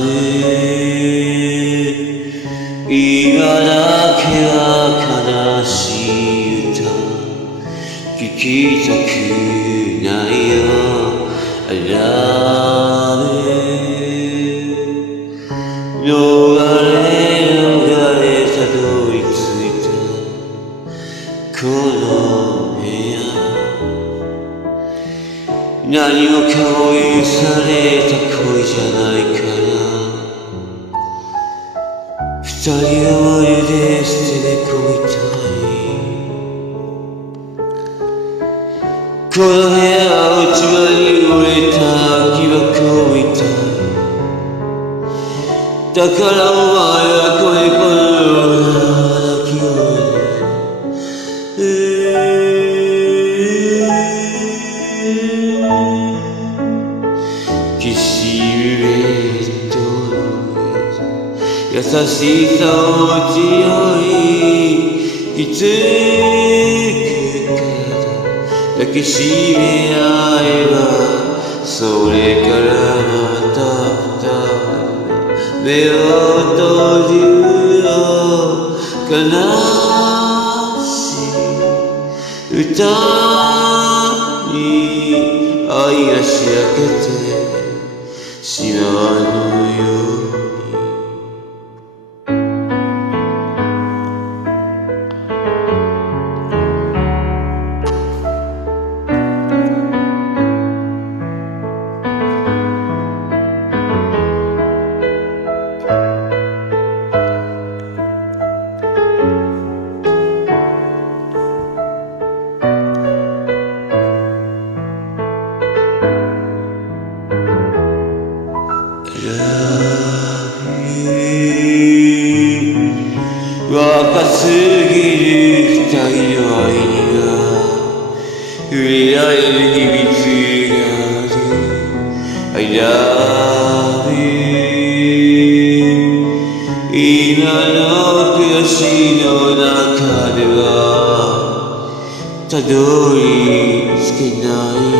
べ今だけは悲しい歌聞きたくないよ逃れたどり着いたこの部屋何もかも許された恋じゃないから二人はまるで捨て猫みたいこの部屋は落ち葉に折れた空き箱みたいだからお前は子猫のような鳴き声できしむベッドの上で優しさを持ち寄り気づくから抱きしめ合えばそれからまた目を閉じるよ悲しい歌に愛がしらけてしまうよ若すぎる二人の愛には触れられる秘密がある I love you 今の暮らしの中ではたどり着けない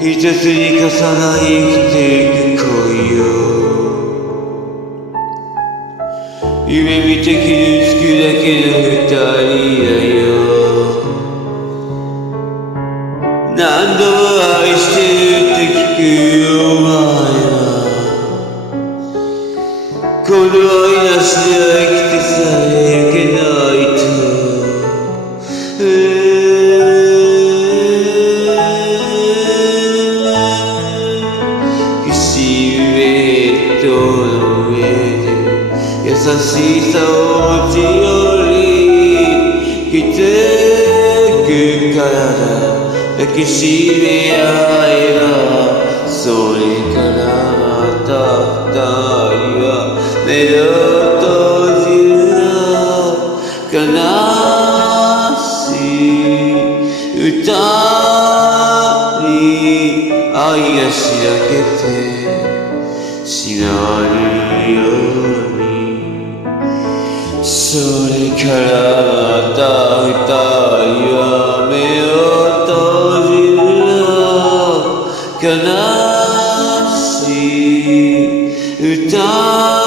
一つに重なり生きていく恋よ夢見て傷つくだけの二人だよ何度も愛してるって聞くよお前はこの愛なしでは生きてさえいけないときしむベッドの上で優しさを持ち寄り気づくからだ抱きしめ合えばそれからまた二人は目を閉じるの悲しい歌に愛がしらけてしまうようにそれからまた二人は目を閉じるの悲しい歌